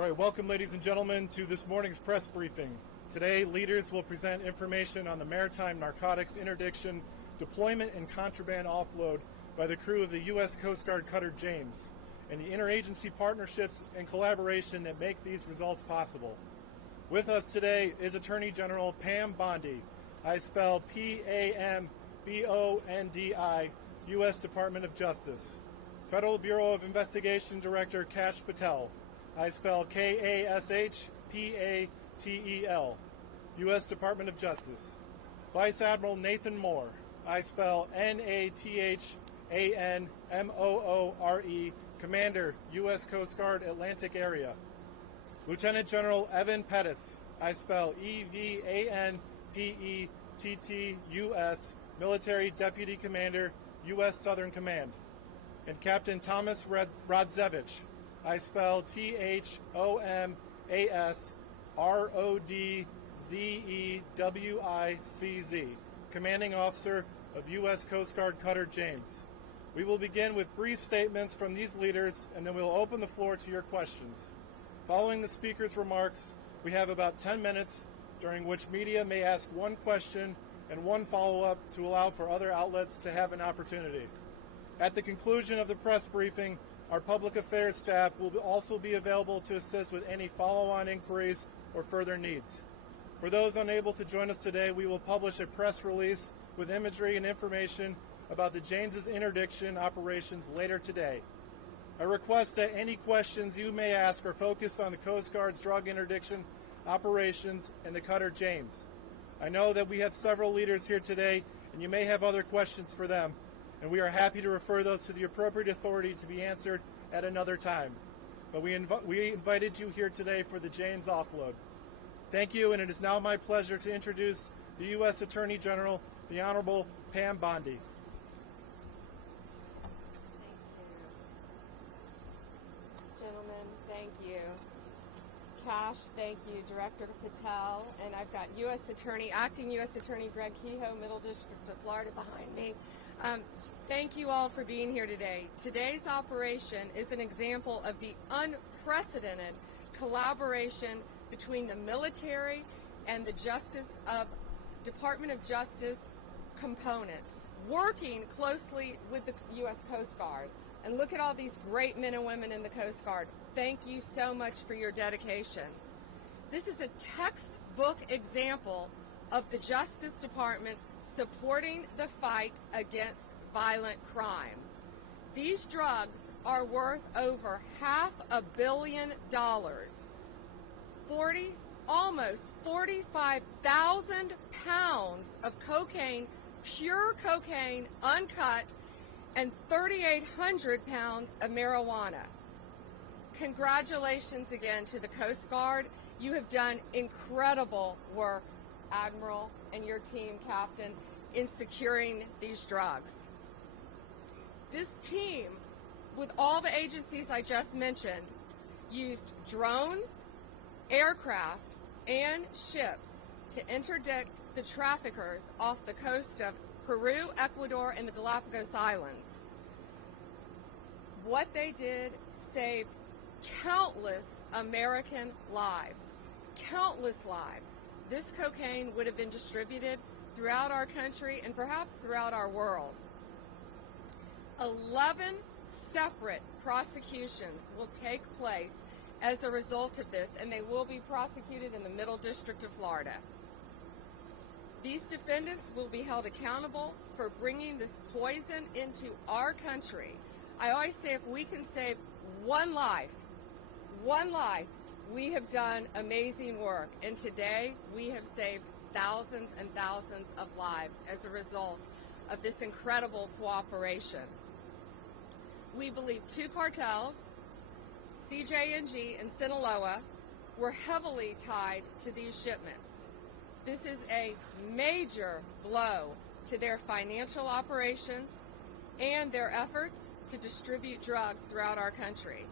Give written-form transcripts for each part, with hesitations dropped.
All right, welcome, ladies and gentlemen, to this morning's press briefing. Today, leaders will present information on the maritime narcotics interdiction, deployment, and contraband offload by the crew of the U.S. Coast Guard cutter James, and the interagency partnerships and collaboration that make these results possible. With us today is Attorney General Pam Bondi. I spell P-A-M-B-O-N-D-I, U.S. Department of Justice. Federal Bureau of Investigation Director Kash Patel. I spell K-A-S-H-P-A-T-E-L, U.S. Department of Justice. Vice Admiral Nathan Moore. I spell N-A-T-H-A-N-M-O-O-R-E, Commander, U.S. Coast Guard, Atlantic Area. Lieutenant General Evan Pettis. I spell E-V-A-N-P-E-T-T-U-S, Military Deputy Commander, U.S. Southern Command. And Captain Thomas Rodzevich. I spell T-H-O-M-A-S-R-O-D-Z-E-W-I-C-Z, Commanding Officer of U.S. Coast Guard cutter James. We will begin with brief statements from these leaders, and then we'll open the floor to your questions. Following the speaker's remarks, we have about 10 minutes, during which media may ask one question and one follow-up to allow for other outlets to have an opportunity. At the conclusion of the press briefing, our public affairs staff will also be available to assist with any follow-on inquiries or further needs. For those unable to join us today, we will publish a press release with imagery and information about the James's interdiction operations later today. I request that any questions you may ask are focused on the Coast Guard's drug interdiction operations and the cutter James. I know that we have several leaders here today, and you may have other questions for them, and we are happy to refer those to the appropriate authority to be answered at another time. But we invited you here today for the James offload. Thank you, and it is now my pleasure to introduce the U.S. Attorney General, the Honorable Pam Bondi. Gentlemen, thank you. Cash, thank you. Director Patel, and I've got Acting U.S. Attorney Greg Kehoe, Middle District of Florida, behind me. Thank you all for being here today. Today's operation is an example of the unprecedented collaboration between the military and the Department of Justice components, working closely with the U.S. Coast Guard. And look at all these great men and women in the Coast Guard. Thank you so much for your dedication. This is a textbook example of the Justice Department supporting the fight against violent crime. These drugs are worth over $500 million. Almost 45,000 pounds of cocaine, pure cocaine, uncut, and 3,800 pounds of marijuana. Congratulations again to the Coast Guard. You have done incredible work, Admiral, and your team, Captain, in securing these drugs. This team, with all the agencies I just mentioned, used drones, aircraft, and ships to interdict the traffickers off the coast of Peru, Ecuador, and the Galapagos Islands. What they did saved countless American lives. Countless lives. This cocaine would have been distributed throughout our country and perhaps throughout our world. 11 separate prosecutions will take place as a result of this, and they will be prosecuted in the Middle District of Florida. These defendants will be held accountable for bringing this poison into our country. I always say if we can save one life, we have done amazing work. And today we have saved thousands and thousands of lives as a result of this incredible cooperation. We believe two cartels, CJ&G and Sinaloa, were heavily tied to these shipments. This is a major blow to their financial operations and their efforts to distribute drugs throughout our country.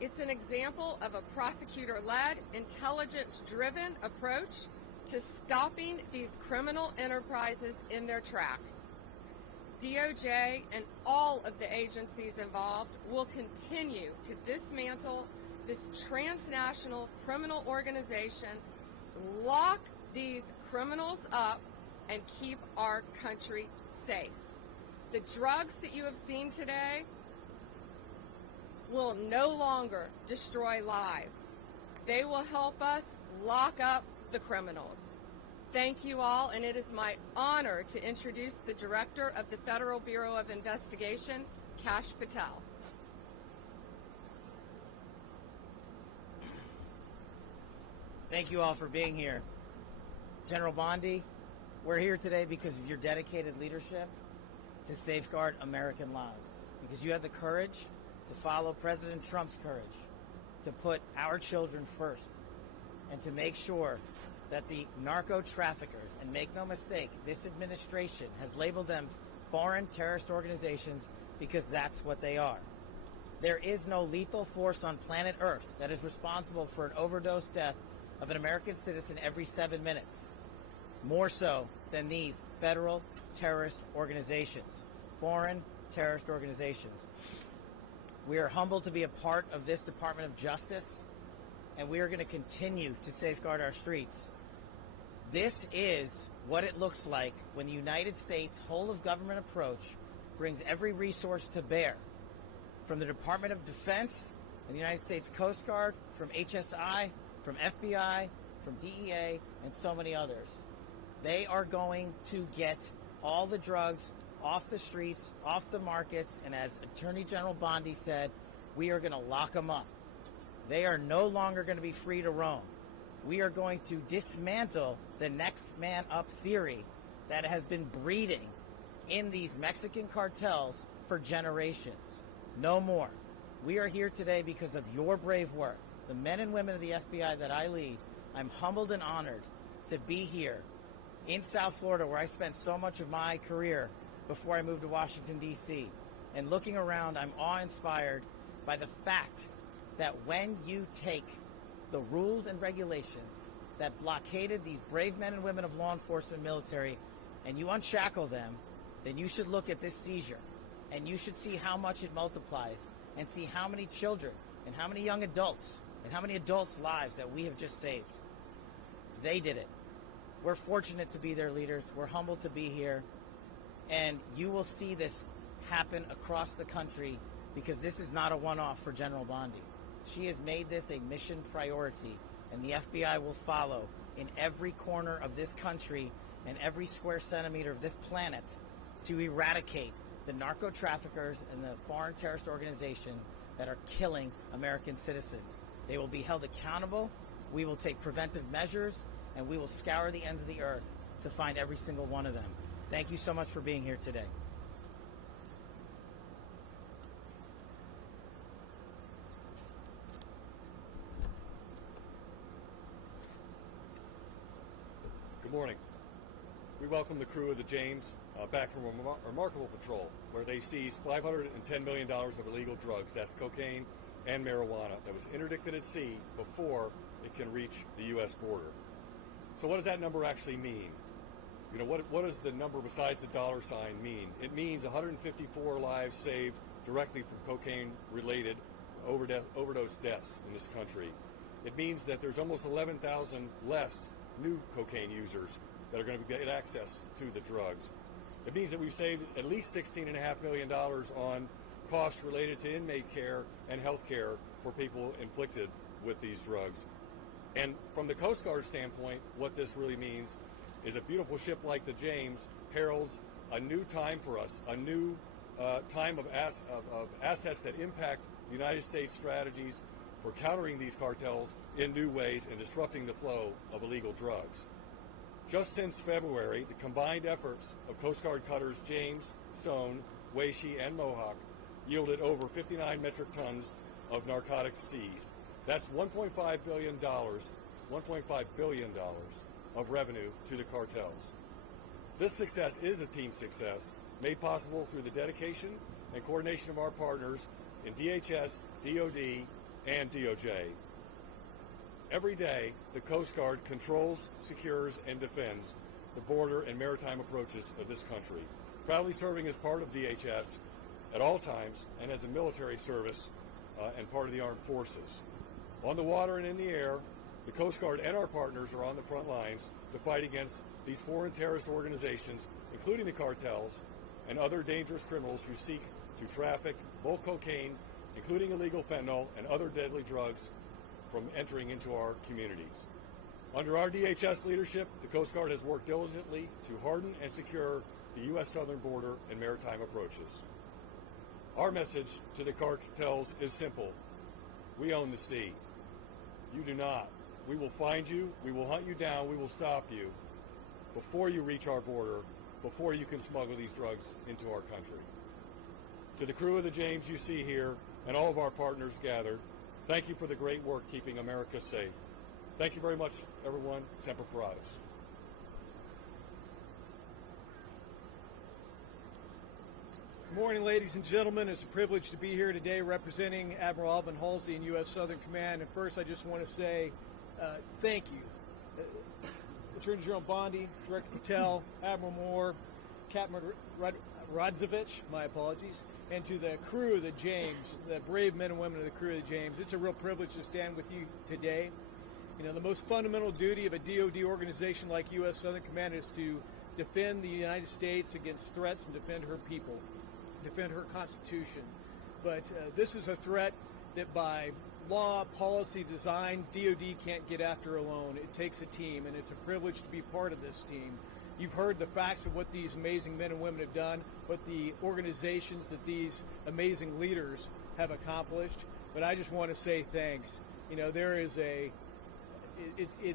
It's an example of a prosecutor-led, intelligence-driven approach to stopping these criminal enterprises in their tracks. DOJ and all of the agencies involved will continue to dismantle this transnational criminal organization, lock these criminals up, and keep our country safe. The drugs that you have seen today will no longer destroy lives. They will help us lock up the criminals. Thank you all, and it is my honor to introduce the Director of the Federal Bureau of Investigation, Kash Patel. Thank you all for being here. General Bondi, we're here today because of your dedicated leadership to safeguard American lives, because you had the courage to follow President Trump's courage, to put our children first, and to make sure that the narco traffickers, and make no mistake, this administration has labeled them foreign terrorist organizations because that's what they are. There is no lethal force on planet Earth that is responsible for an overdose death of an American citizen every 7 minutes, more so than these federal terrorist organizations, foreign terrorist organizations. We are humbled to be a part of this Department of Justice, and we are going to continue to safeguard our streets. This is what it looks like when the United States whole of government approach brings every resource to bear, from the Department of Defense and the United States Coast Guard, from HSI, from FBI, from DEA, and so many others. They are going to get all the drugs off the streets, off the markets, and as Attorney General Bondi said, we are going to lock them up. They are no longer going to be free to roam. We are going to dismantle the next man up theory that has been breeding in these Mexican cartels for generations. No more. We are here today because of your brave work. The men and women of the FBI that I lead, I'm humbled and honored to be here in South Florida, where I spent so much of my career before I moved to Washington, D.C. And looking around, I'm awe-inspired by the fact that when you take the rules and regulations that blockaded these brave men and women of law enforcement military and you unshackle them, then you should look at this seizure and you should see how much it multiplies and see how many children and how many young adults and how many adults' lives that we have just saved. They did it. We're fortunate to be their leaders. We're humbled to be here. And you will see this happen across the country because this is not a one-off for General Bondi. She has made this a mission priority, and the FBI will follow in every corner of this country and every square centimeter of this planet to eradicate the narco traffickers and the foreign terrorist organization that are killing American citizens. They will be held accountable. We will take preventive measures, and we will scour the ends of the earth to find every single one of them. Thank you so much for being here today. Good morning. We welcome the crew of the James back from a remarkable patrol where they seized $510 million of illegal drugs, that's cocaine and marijuana, that was interdicted at sea before it can reach the U.S. border. So what does that number actually mean? You know, what does the number besides the dollar sign mean? It means 154 lives saved directly from cocaine-related overdose deaths in this country. It means that there's almost 11,000 less new cocaine users that are going to get access to the drugs. It means that we've saved at least $16.5 million on costs related to inmate care and health care for people inflicted with these drugs. And from the Coast Guard standpoint, what this really means is a beautiful ship like the James heralds a new time for us, a new time of assets that impact the United States strategies for countering these cartels in new ways and disrupting the flow of illegal drugs. Just since February, the combined efforts of Coast Guard cutters James, Stone, Weishi, and Mohawk yielded over 59 metric tons of narcotics seized. That's $1.5 billion of revenue to the cartels. This success is a team success made possible through the dedication and coordination of our partners in DHS, DOD, and DOJ. Every day, the Coast Guard controls, secures, and defends the border and maritime approaches of this country, proudly serving as part of DHS at all times and as a military service and part of the armed forces. On the water and in the air, the Coast Guard and our partners are on the front lines to fight against these foreign terrorist organizations, including the cartels and other dangerous criminals who seek to traffic bulk cocaine, including illegal fentanyl and other deadly drugs, from entering into our communities. Under our DHS leadership, the Coast Guard has worked diligently to harden and secure the U.S. southern border and maritime approaches. Our message to the cartels is simple. We own the sea. You do not. We will find you, we will hunt you down, we will stop you before you reach our border, before you can smuggle these drugs into our country. To the crew of the James you see here and all of our partners gathered, thank you for the great work keeping America safe. Thank you very much, everyone. Semper Paratus. Good morning, ladies and gentlemen. It's a privilege to be here today representing Admiral Alvin Halsey in U.S. Southern Command. And first, I just want to say thank you. Attorney General Bondi, Director Patel, Admiral Moore, Captain Rodzovich, my apologies, and to the crew of the James, the brave men and women of the crew of the James. It's a real privilege to stand with you today. You know, the most fundamental duty of a DoD organization like U.S. Southern Command is to defend the United States against threats and defend her people, defend her Constitution. But this is a threat that by law, policy, design, DoD can't get after alone. It takes a team, and it's a privilege to be part of this team. You've heard the facts of what these amazing men and women have done, what the organizations that these amazing leaders have accomplished. But I just want to say thanks. You know, it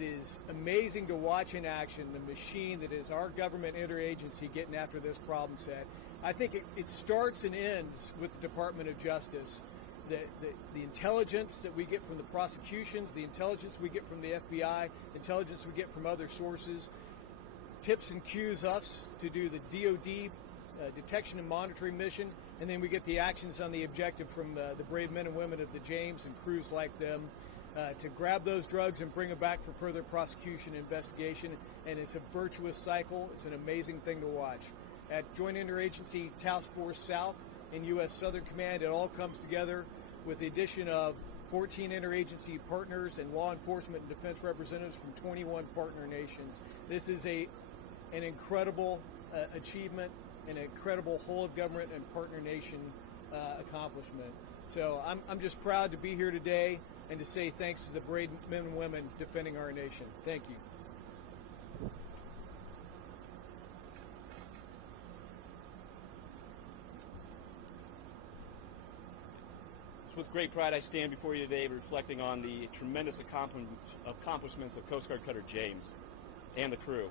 is amazing to watch in action the machine that is our government interagency getting after this problem set. I think it starts and ends with the Department of Justice. The intelligence that we get from the prosecutions, the intelligence we get from the FBI, the intelligence we get from other sources, tips and cues us to do the DoD detection and monitoring mission, and then we get the actions on the objective from the brave men and women of the James and crews like them to grab those drugs and bring them back for further prosecution and investigation. And it's a virtuous cycle. It's an amazing thing to watch. At Joint Interagency Task Force South in U.S. Southern Command, it all comes together with the addition of 14 interagency partners and law enforcement and defense representatives from 21 partner nations. This is an incredible achievement, an incredible whole of government and partner nation accomplishment. So I'm just proud to be here today and to say thanks to the brave men and women defending our nation. Thank you. With great pride, I stand before you today reflecting on the tremendous accomplishments of Coast Guard Cutter James and the crew.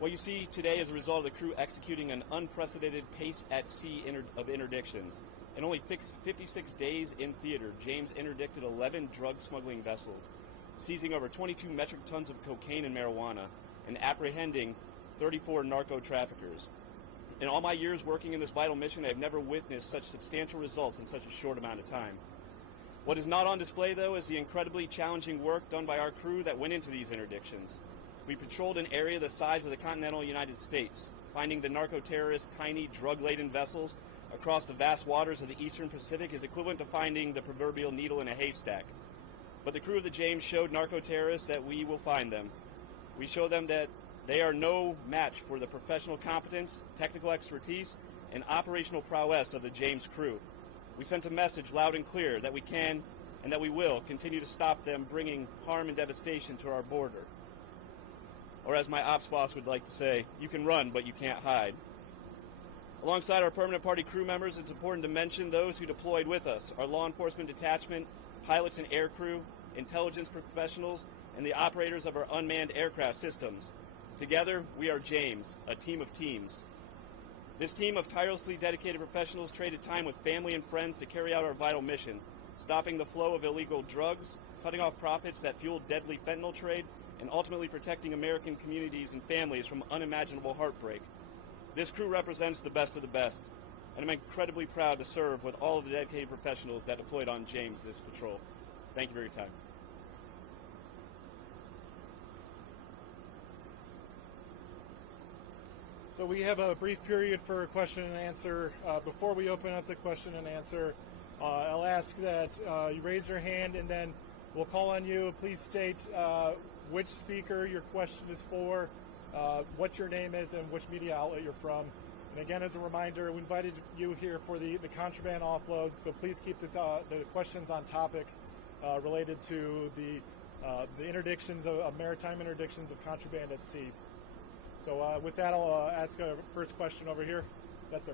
What you see today is a result of the crew executing an unprecedented pace at sea of interdictions. In only 56 days in theater, James interdicted 11 drug smuggling vessels, seizing over 22 metric tons of cocaine and marijuana, and apprehending 34 narco traffickers. In all my years working in this vital mission, I have never witnessed such substantial results in such a short amount of time. What is not on display, though, is the incredibly challenging work done by our crew that went into these interdictions. We patrolled an area the size of the continental United States, finding the narco-terrorists' tiny, drug-laden vessels across the vast waters of the eastern Pacific is equivalent to finding the proverbial needle in a haystack. But the crew of the James showed narco-terrorists that we will find them. We show them that they are no match for the professional competence, technical expertise, and operational prowess of the James crew. We sent a message loud and clear that we can and that we will continue to stop them bringing harm and devastation to our border. Or as my ops boss would like to say, you can run, but you can't hide. Alongside our permanent party crew members, it's important to mention those who deployed with us, our law enforcement detachment, pilots and air crew, intelligence professionals, and the operators of our unmanned aircraft systems. Together, we are James, a team of teams. This team of tirelessly dedicated professionals traded time with family and friends to carry out our vital mission, stopping the flow of illegal drugs, cutting off profits that fueled deadly fentanyl trade, and ultimately protecting American communities and families from unimaginable heartbreak. This crew represents the best of the best, and I'm incredibly proud to serve with all of the dedicated professionals that deployed on James this patrol. Thank you for your time. So we have a brief period for question and answer. Before we open up the question and answer, I'll ask that you raise your hand, and then We'll call on you. Please state which speaker your question is for, what your name is, and which media outlet you're from. And again, as a reminder, we invited you here for the contraband offload, so please keep the questions on topic related to the interdictions of maritime interdictions of contraband at sea. So with that, I'll ask a first question over here. Yes, sir.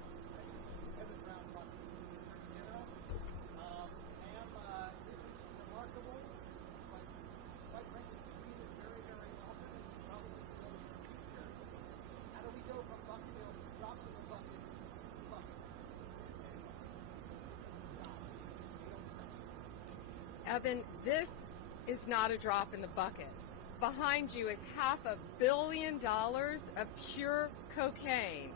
Evan, this is not a drop in the bucket. Behind you is $500 million of pure cocaine,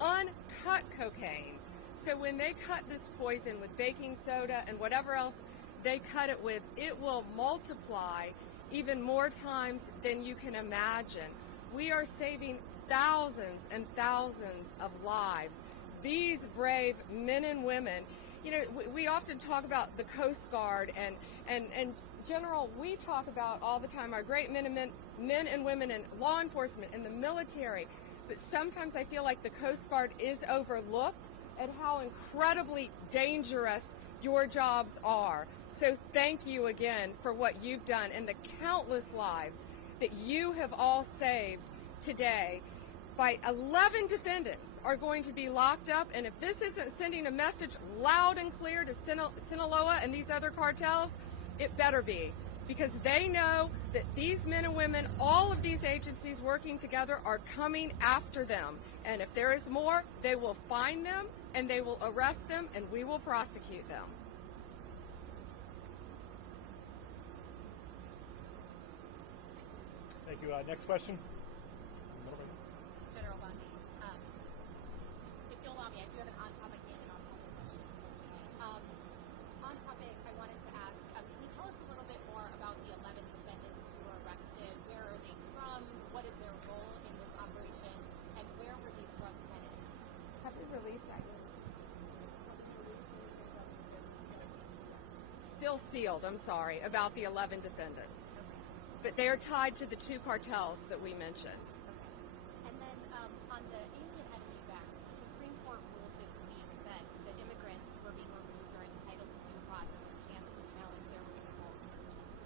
uncut cocaine. So when they cut this poison with baking soda and whatever else they cut it with, it will multiply even more times than you can imagine. We are saving thousands and thousands of lives. These brave men and women, you know, we often talk about the Coast Guard and General, we talk about all the time our great men and women in law enforcement and the military, but sometimes I feel like the Coast Guard is overlooked at how incredibly dangerous your jobs are. So thank you again for what you've done and the countless lives that you have all saved today. By 11 defendants are going to be locked up, and if this isn't sending a message loud and clear to Sinaloa and these other cartels, it better be, because they know that these men and women, all of these agencies working together, are coming after them. And if there is more, they will find them and they will arrest them and we will prosecute them. Thank you. Next question. General Bondi, if you'll allow me, I do have an on-topic and an off-topic question. On topic, I wanted to ask, can you tell us a little bit more about the 11 defendants who were arrested? Where are they from? What is their role in this operation? And where were these drugs headed? Have we released that yet? Still sealed, I'm sorry, about the 11 defendants. But they are tied to the two cartels that we mentioned. Okay. And then on the Alien Enemies Act, the Supreme Court ruled this week that the immigrants who were being removed are entitled to due process, a chance to challenge their removal.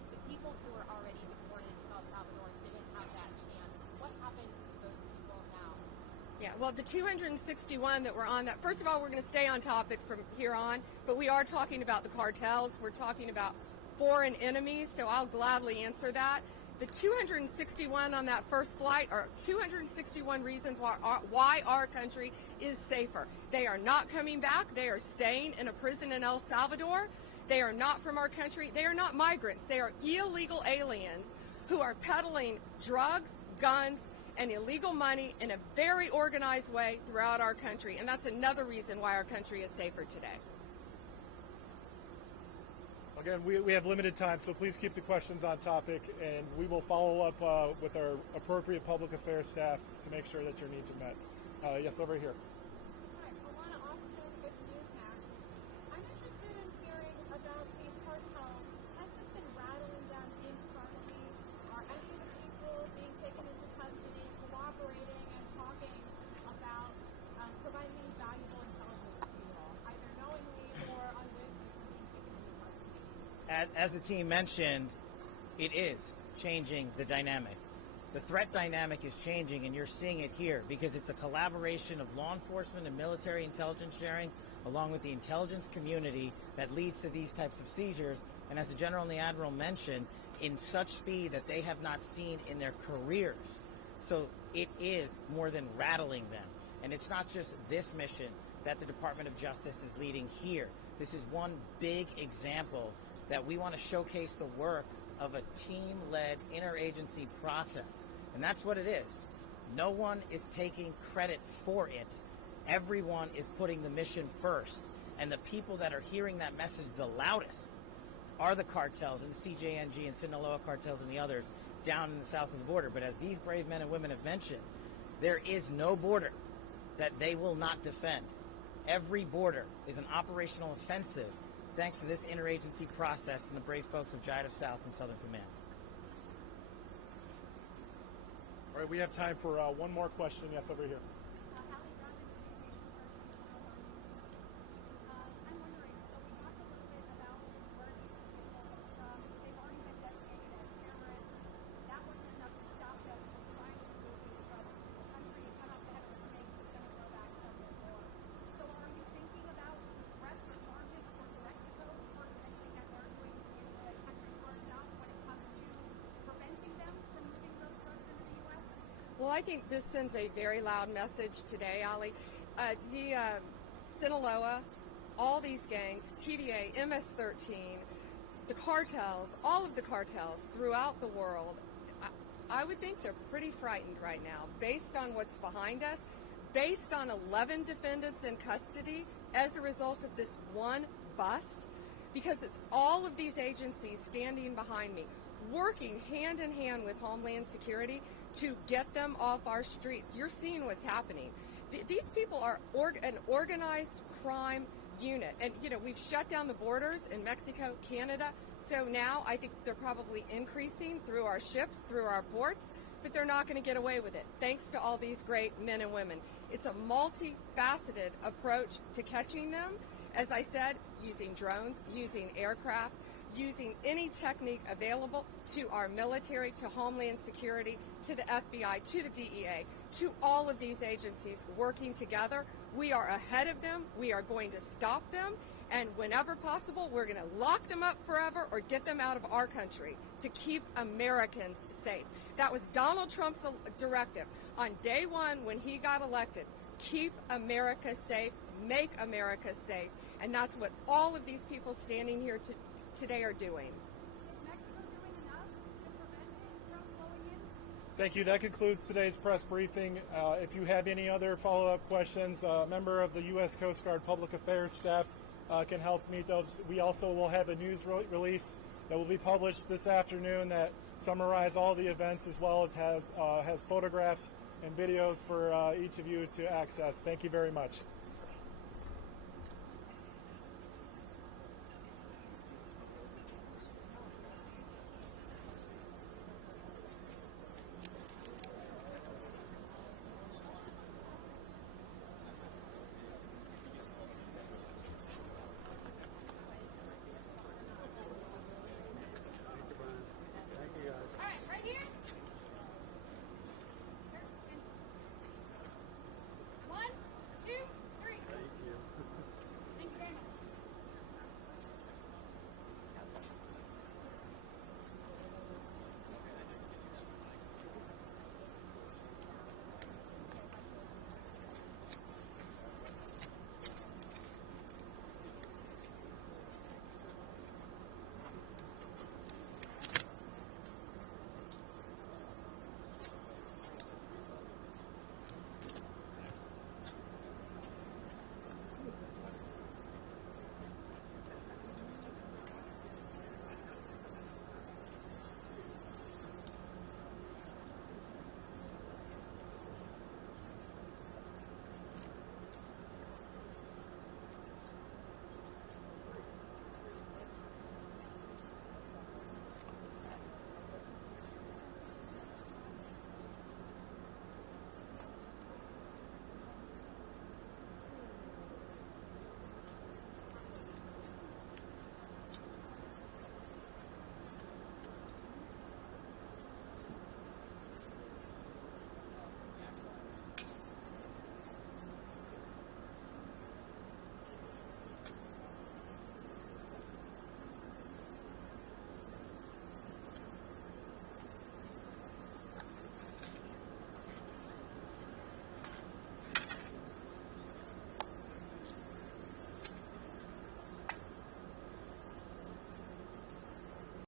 The people who were already deported to El Salvador didn't have that chance. What happens to those people now? Yeah, well, the 261 that were on that, first of all, we're going to stay on topic from here on, but we are talking about the cartels. We're talking about foreign enemies, so I'll gladly answer that. The 261 on that first flight are 261 reasons why our country is safer. They are not coming back. They are staying in a prison in El Salvador. They are not from our country. They are not migrants. They are illegal aliens who are peddling drugs, guns, and illegal money in a very organized way throughout our country. And that's another reason why our country is safer today. Again, we have limited time, so please keep the questions on topic, and we will follow up with our appropriate public affairs staff to make sure that your needs are met. Yes, over here. Hi, Alana Austin with Newsmax. I'm interested in hearing about these cartels. Has this been rattling them internally? Are any of the people being taken into custody cooperating and talking about providing any valuable intelligence to you all, either knowingly or unwittingly from being taken into custody? As the team mentioned, it is changing the dynamic. The threat dynamic is changing, and you're seeing it here because it's a collaboration of law enforcement and military intelligence sharing along with the intelligence community that leads to these types of seizures. And as the General and the Admiral mentioned, in such speed that they have not seen in their careers. So it is more than rattling them. And it's not just this mission that the Department of Justice is leading here. This is one big example that we want to showcase the work of a team-led interagency process. And that's what it is. No one is taking credit for it. Everyone is putting the mission first. And the people that are hearing that message the loudest are the cartels and the CJNG and Sinaloa cartels and the others down in the south of the border. But as these brave men and women have mentioned, there is no border that they will not defend. Every border is an operational offensive thanks to this interagency process and the brave folks of JIDF South and Southern Command. All right, we have time for one more question. Yes, over here. I'm wondering, so we talked a little bit about where these individuals are from. They've already been designated as terrorists. That wasn't enough to stop them from trying to move these drugs into the country and cut off the head of a snake who's going to grow back somewhere more. So are you thinking about threats or charges towards Mexico, towards anything that they're doing in the country to our south when it comes to preventing them from moving those drugs into the U.S.? Well, I think this sends a very loud message today, Ali. Sinaloa, all these gangs, TVA, MS-13, the cartels, all of the cartels throughout the world, I would think they're pretty frightened right now based on what's behind us, based on 11 defendants in custody as a result of this one bust, because it's all of these agencies standing behind me, working hand in hand with Homeland Security to get them off our streets. You're seeing what's happening. These people are an organized crime unit. And, you know, we've shut down the borders in Mexico, Canada. So now I think they're probably increasing through our ships, through our ports, but they're not going to get away with it, thanks to all these great men and women. It's a multifaceted approach to catching them. As I said, using drones, using aircraft, using any technique available to our military, to Homeland Security, to the FBI, to the DEA, to all of these agencies working together. We are ahead of them. We are going to stop them. And whenever possible, we're going to lock them up forever or get them out of our country to keep Americans safe. That was Donald Trump's directive on day one when he got elected. Keep America safe, make America safe. And that's what all of these people standing here today are doing. Is Mexico doing enough to prevent it from flowing in? Thank you. That concludes today's press briefing. If you have any other follow-up questions, a member of the U.S. Coast Guard Public Affairs staff can help meet those. We also will have a news release that will be published this afternoon that summarize all the events as well as has photographs and videos for each of you to access. Thank you very much.